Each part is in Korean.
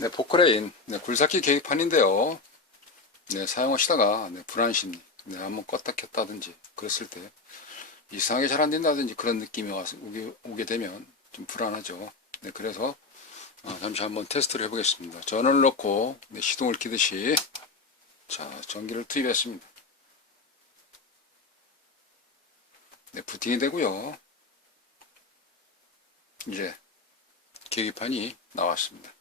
네, 포크레인, 네, 굴삭기 계기판인데요. 네, 사용하시다가, 네, 불안 심리, 네, 한번 껐다 켰다든지, 그랬을 때, 이상하게 잘 안 된다든지 그런 느낌이 오게 되면 좀 불안하죠. 네, 그래서, 잠시 한번 테스트를 해보겠습니다. 전원을 넣고, 네, 시동을 키듯이, 자, 전기를 투입했습니다. 네, 부팅이 되고요. 이제, 계기판이 나왔습니다.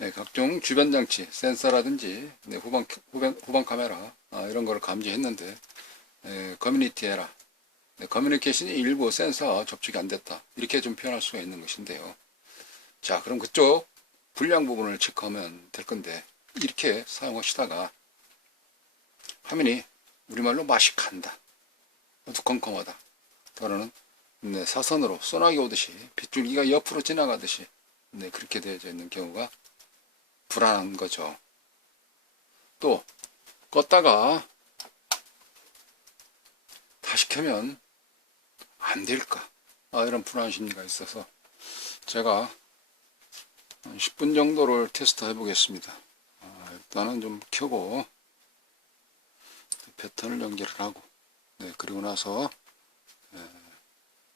네, 각종 주변 장치, 센서라든지, 네, 후방 카메라, 이런 거를 감지했는데, 커뮤니티 에러, 네, 커뮤니케이션이 일부 센서 접촉이 안 됐다. 이렇게 좀 표현할 수가 있는 것인데요. 자, 그럼 그쪽 불량 부분을 체크하면 될 건데, 이렇게 사용하시다가 화면이 우리말로 맛이 간다, 어두컴컴하다, 또는 네, 사선으로 소나기 오듯이 빗줄기가 옆으로 지나가듯이 네, 그렇게 되어져 있는 경우가 불안한 거죠. 또 껐다가 다시 켜면 안 될까, 이런 불안 심리가 있어서 제가 한 10분 정도를 테스트 해 보겠습니다. 일단은 좀 켜고 패턴을 연결을 하고, 네, 그리고 나서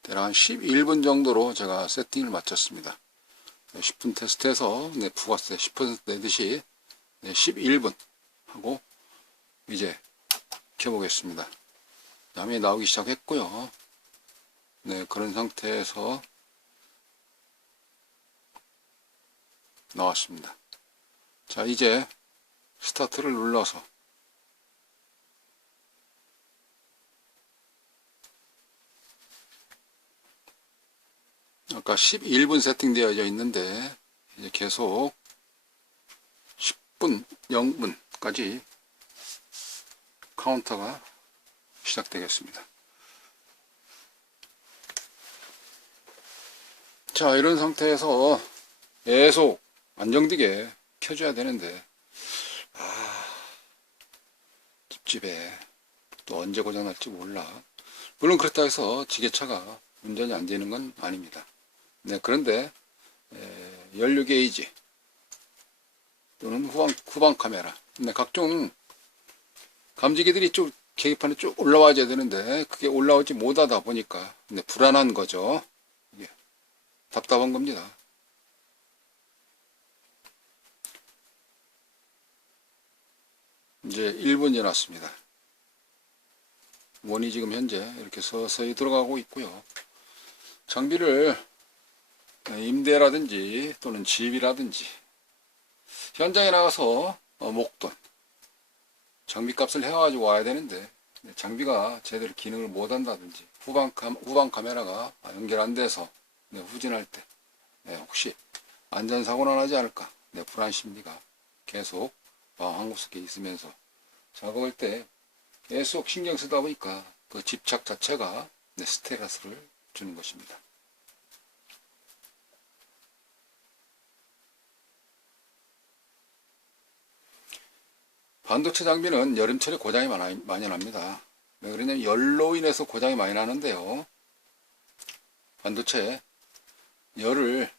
대략 한 11분 정도로 제가 세팅을 마쳤습니다. 10분 테스트해서 네, 부가세 10% 내듯이 네, 11분 하고 이제 켜보겠습니다. 화면이 나오기 시작했고요. 네, 그런 상태에서 나왔습니다. 자, 이제 스타트를 눌러서 아까 11분 세팅되어져 있는데 이제 계속 10분, 0분까지 카운터가 시작되겠습니다. 자, 이런 상태에서 계속 안정되게 켜줘야 되는데 찝찝해. 또 언제 고장날지 몰라. 물론 그렇다 해서 지게차가 운전이 안 되는 건 아닙니다. 네, 그런데 연료 게이지 또는 후방 카메라, 네, 각종 감지기들이 쭉 계기판에 쭉 올라와줘야 되는데 그게 올라오지 못하다 보니까 네, 불안한 거죠. 이게 답답한 겁니다. 이제 1분 지났습니다. 원이 지금 현재 이렇게 서서히 들어가고 있고요. 장비를 임대라든지 또는 집이라든지 현장에 나가서 목돈 장비값을 해가지고 와야 되는데 장비가 제대로 기능을 못한다든지 후방 카메라가 연결 안 돼서 후진할 때 혹시 안전사고나 나지 않을까, 불안 심리가 계속 한구석에 있으면서 작업할 때 계속 신경 쓰다 보니까 그 집착 자체가 스트레스를 주는 것입니다. 반도체 장비는 여름철에 고장이 많이 납니다. 왜 그러냐면 열로 인해서 고장이 많이 나는데요. 반도체 열을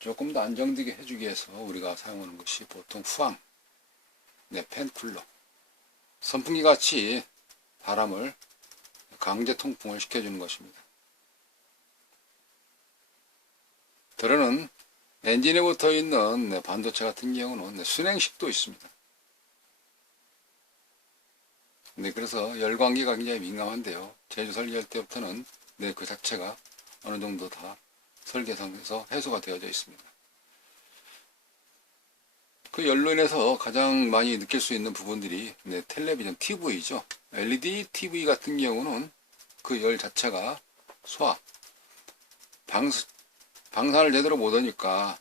조금 더 안정되게 해주기 위해서 우리가 사용하는 것이 보통 후암, 팬쿨러, 선풍기 같이 바람을 강제 통풍을 시켜주는 것입니다. 들어는 엔진에 붙어 있는 반도체 같은 경우는 순행식도 있습니다. 그래서 열광기가 굉장히 민감한데요. 제조 설계할 때부터는 그 자체가 어느 정도 다 설계상에서 해소가 되어져 있습니다. 그 열로 인해서 가장 많이 느낄 수 있는 부분들이 텔레비전 TV죠. LED TV 같은 경우는 그 열 자체가 방산을 제대로 못하니까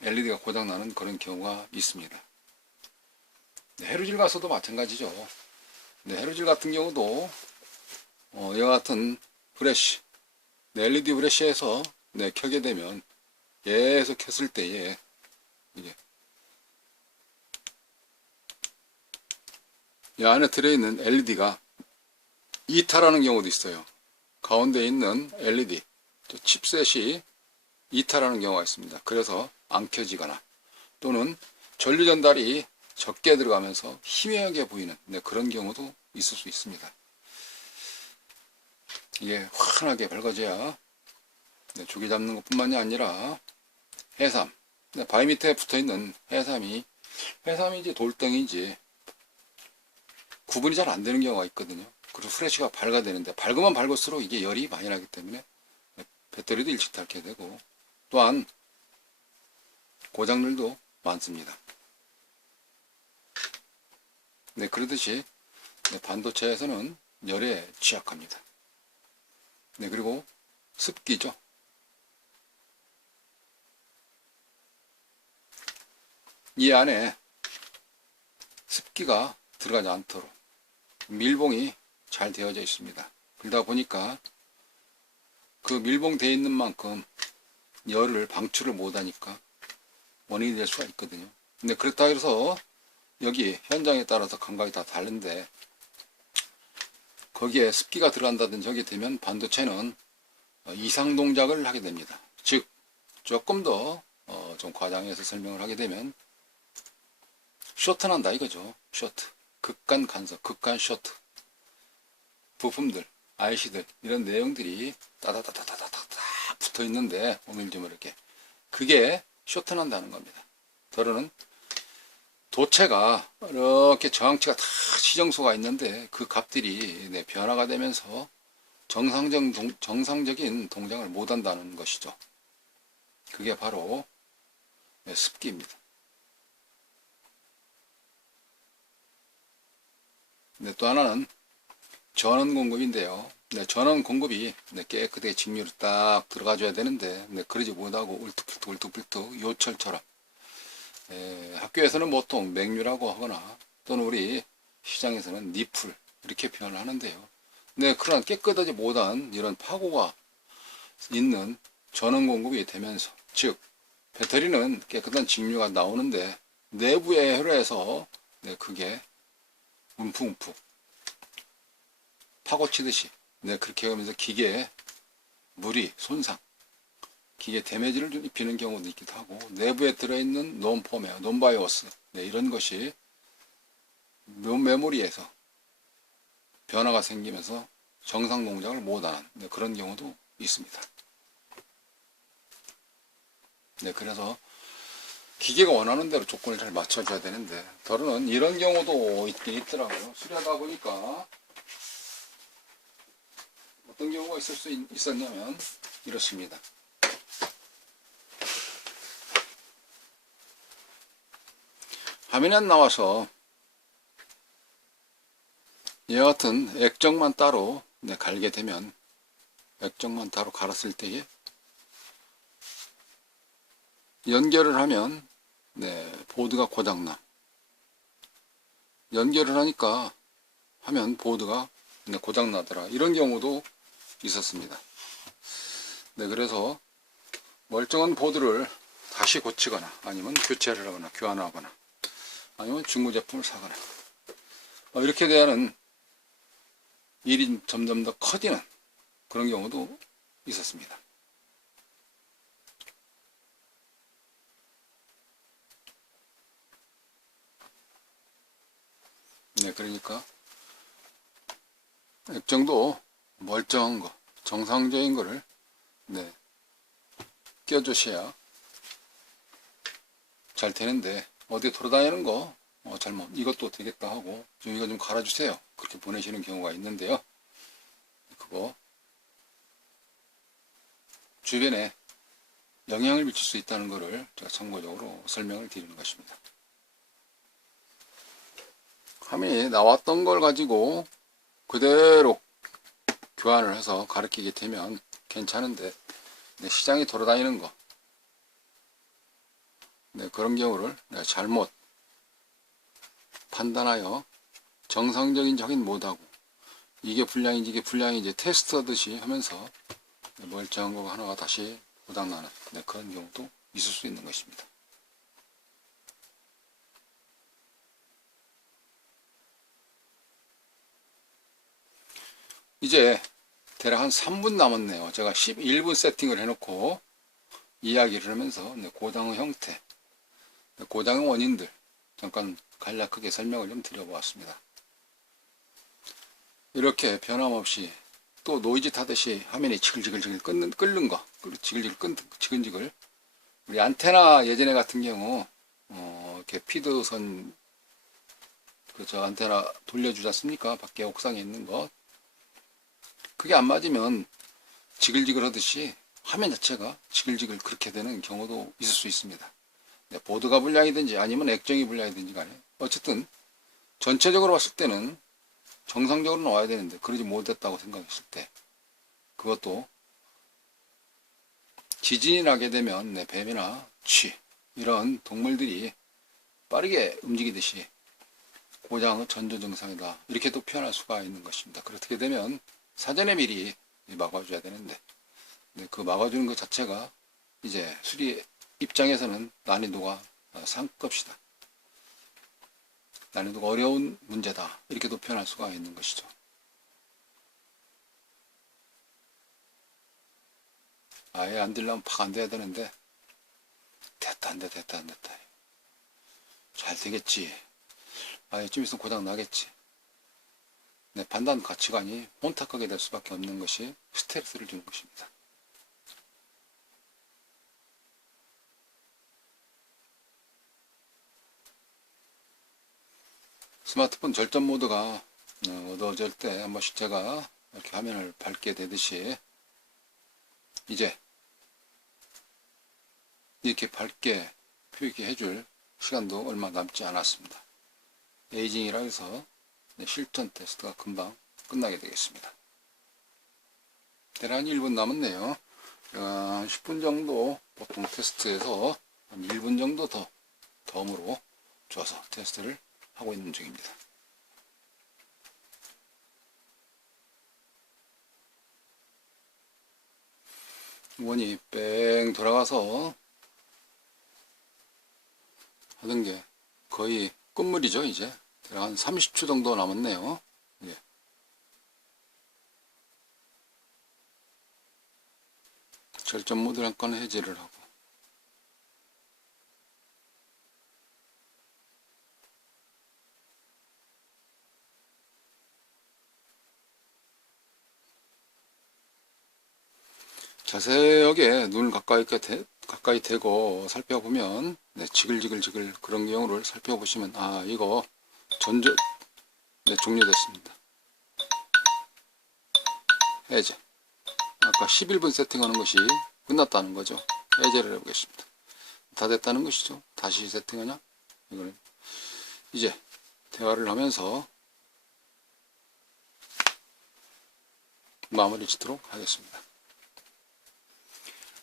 LED가 고장나는 그런 경우가 있습니다. 해루질 가서도 마찬가지죠. 해루질 같은 경우도 이와 같은 브래시, LED 브래시에서 켜게 되면 계속 켰을 때에 이게 이 안에 들어있는 LED가 이탈하는 경우도 있어요. 가운데 있는 LED 칩셋이 이탈하는 경우가 있습니다. 그래서 안 켜지거나 또는 전류 전달이 적게 들어가면서 희미하게 보이는 그런 경우도 있을 수 있습니다. 이게 환하게 밝아져야 조개 잡는 것뿐만이 아니라 해삼, 바위 밑에 붙어있는 해삼이 해삼인지 돌덩이인지 구분이 잘 안 되는 경우가 있거든요. 그리고 프레쉬가 밝아되는데 밝으면 밝을수록 이게 열이 많이 나기 때문에 배터리도 일찍 닳게 되고 또한 고장들도 많습니다. 그러듯이 반도체에서는 열에 취약합니다. 그리고 습기죠. 이 안에 습기가 들어가지 않도록 밀봉이 잘 되어져 있습니다. 그러다 보니까 그 밀봉되어 있는 만큼 열을 방출을 못하니까 원인이 될 수가 있거든요. 근데 그렇다 해서 여기 현장에 따라서 감각이 다 다른데 거기에 습기가 들어간다든지 하게 되면 반도체는 이상 동작을 하게 됩니다. 즉 조금 더 좀 과장해서 설명을 하게 되면 쇼트난다 이거죠. 쇼트, 극간 간섭, 극간 쇼트 부품들, IC들 이런 내용들이 따다다다다다다 붙어 있는데 오밀조밀하게 그게 쇼트난다는 겁니다. 더러는 도체가 이렇게 저항치가 다 시정소가 있는데 그 값들이 변화가 되면서 정상적인 동작을 못한다는 것이죠. 그게 바로 습기입니다. 또 하나는 전원 공급인데요. 전원 공급이 깨끗하게 직류로 딱 들어가줘야 되는데 그러지 못하고 울뚝불뚝 요철처럼 학교에서는 보통 맹류라고 하거나 또는 우리 시장에서는 니플 이렇게 표현을 하는데요. 그런 깨끗하지 못한 이런 파고가 있는 전원 공급이 되면서 즉 배터리는 깨끗한 직류가 나오는데 내부에 흐려서 그게 움푹움푹 파고치듯이 그렇게 하면서 기계에 무리, 손상, 기계 데미지를 좀 입히는 경우도 있기도 하고 내부에 들어있는 논포메어, 논바이오스 이런 것이 메모리에서 변화가 생기면서 정상 동작을 못하는 그런 경우도 있습니다. 그래서 기계가 원하는 대로 조건을 잘 맞춰줘야 되는데 더러는 이런 경우도 있긴 있더라고요. 수리하다 보니까 어떤 경우가 있었냐면 이렇습니다. 화면에 안 나와서 이와 같은 액정만 따로 갈게 되면 액정만 따로 갈았을 때에 연결을 하면 보드가 고장나. 연결을 하니까 하면 보드가 고장나더라. 이런 경우도 있었습니다. 그래서 멀쩡한 보드를 다시 고치거나 아니면 교체를 하거나 교환하거나 아니면 중고 제품을 사거나 이렇게 되는 일이 점점 더 커지는 그런 경우도 있었습니다. 그러니까 액정도 멀쩡한 거, 정상적인 거를 껴주셔야 잘 되는데 어디 돌아다니는 거 잘못 이것도 되겠다 하고 좀 이거 좀 갈아주세요 그렇게 보내시는 경우가 있는데요. 그거 주변에 영향을 미칠 수 있다는 것을 제가 참고적으로 설명을 드리는 것입니다. 화면이 나왔던 걸 가지고 그대로 교환을 해서 가르치게 되면 괜찮은데 시장에 돌아다니는 거 그런 경우를 잘못 판단하여 정상적인 확인 못하고 이게 불량인지 이게 불량인지 테스트하듯이 하면서 멀쩡한 거 하나가 다시 고장나는 그런 경우도 있을 수 있는 것입니다. 이제 대략 한 3분 남았네요. 제가 11분 세팅을 해놓고 이야기를 하면서 고장의 형태, 고장의 원인들 잠깐 간략하게 설명을 좀 드려보았습니다. 이렇게 변함없이 또 노이즈 타듯이 화면이 지글지글 끓는 거, 지글지글 우리 안테나 예전에 같은 경우 이렇게 피드선 그저 안테나 돌려주지 않습니까? 밖에 옥상에 있는 것, 그게 안 맞으면 지글지글 하듯이 화면 자체가 지글지글 그렇게 되는 경우도 있을 수 있습니다. 보드가 불량이든지 아니면 액정이 불량이든지 간에 어쨌든 전체적으로 봤을 때는 정상적으로 나와야 되는데 그러지 못했다고 생각했을 때, 그것도 지진이 나게 되면 뱀이나 쥐 이런 동물들이 빠르게 움직이듯이 고장의 전조 증상이다 이렇게 또 표현할 수가 있는 것입니다. 그렇게 되면 사전에 미리 막아줘야 되는데 그 막아주는 것 자체가 이제 수리 입장에서는 난이도가 상급이다. 난이도가 어려운 문제다 이렇게도 표현할 수가 있는 것이죠. 아예 안 되려면 팍 안 돼야 되는데 됐다 안 됐다 잘 되겠지, 아예 좀 있으면 고장 나겠지, 판단 가치관이 혼탁하게 될 수밖에 없는 것이 스트레스를 주는 것입니다. 스마트폰 절전 모드가 어두워질 때 한 번씩 제가 이렇게 화면을 밝게 되듯이 이제 이렇게 밝게 표기해 줄 시간도 얼마 남지 않았습니다. 에이징이라 해서 실전 테스트가 금방 끝나게 되겠습니다. 대략 1분 남았네요. 제가 10분 정도 보통 테스트에서 한 1분 정도 더 덤으로 줘서 테스트를 하고 있는 중입니다. 원이 뺑 돌아가서 하던 게 거의 끝물이죠. 이제 한 30초 정도 남았네요. 예. 절전 모드 잠깐 해제를 하고 자세하게 눈을 가까이 대고 살펴보면 지글지글 그런 경우를 살펴보시면 이거 전조 종료됐습니다. 해제. 아까 11분 세팅하는 것이 끝났다는 거죠. 해제를 해보겠습니다. 다 됐다는 것이죠. 다시 세팅하냐? 이거는 이제 대화를 하면서 마무리 짓도록 하겠습니다.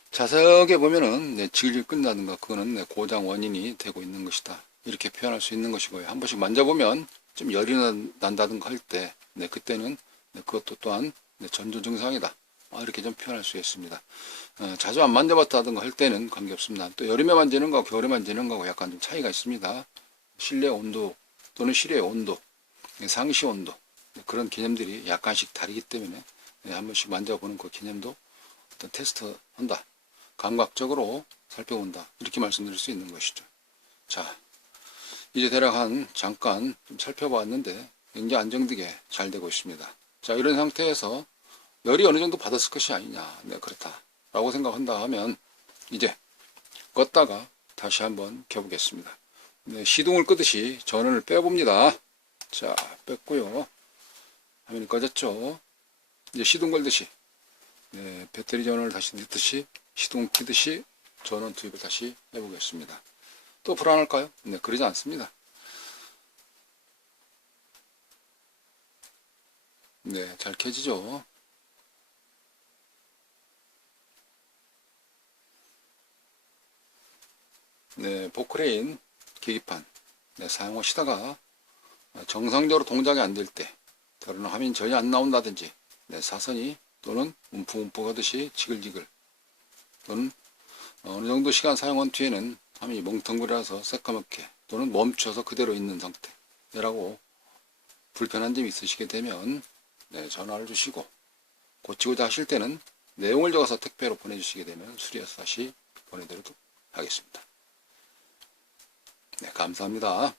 자세하게 보면은 지글지글 끝나든가 그거는 고장 원인이 되고 있는 것이다 이렇게 표현할 수 있는 것이고요. 한 번씩 만져보면 좀 열이 난다든가 할 때 그때는 그것도 또한 전조 증상이다 이렇게 좀 표현할 수 있습니다. 자주 안 만져봤다든가 할 때는 관계없습니다. 또 여름에 만지는 거하고 겨울에 만지는 거하고 약간 좀 차이가 있습니다. 실내 온도 또는 실외 온도, 상시 온도 그런 개념들이 약간씩 다르기 때문에 한 번씩 만져보는 그 개념도 어떤 테스트 한다, 감각적으로 살펴본다 이렇게 말씀드릴 수 있는 것이죠. 자, 이제 대략 잠깐 좀 살펴봤는데 굉장히 안정되게 잘 되고 있습니다. 자, 이런 상태에서 열이 어느 정도 받았을 것이 아니냐, 그렇다 라고 생각한다 하면 이제 껐다가 다시 한번 켜보겠습니다. 시동을 끄듯이 전원을 빼봅니다. 자, 뺐고요. 화면이 꺼졌죠. 이제 시동 걸듯이 배터리 전원을 다시 넣듯이 시동 키듯이 전원 투입을 다시 해보겠습니다. 또 불안할까요? 그러지 않습니다. 잘 켜지죠. 포크레인 계기판 사용하시다가 정상적으로 동작이 안 될 때, 다른 화면이 전혀 안 나온다든지 사선이 또는 움푹움푹 하듯이 지글지글 또는 어느 정도 시간 사용한 뒤에는 화면이 멍텅그려서 새까맣게 또는 멈춰서 그대로 있는 상태라고 불편한 점이 있으시게 되면 전화를 주시고 고치고자 하실 때는 내용을 적어서 택배로 보내주시게 되면 수리해서 다시 보내드리도록 하겠습니다. 네, 감사합니다.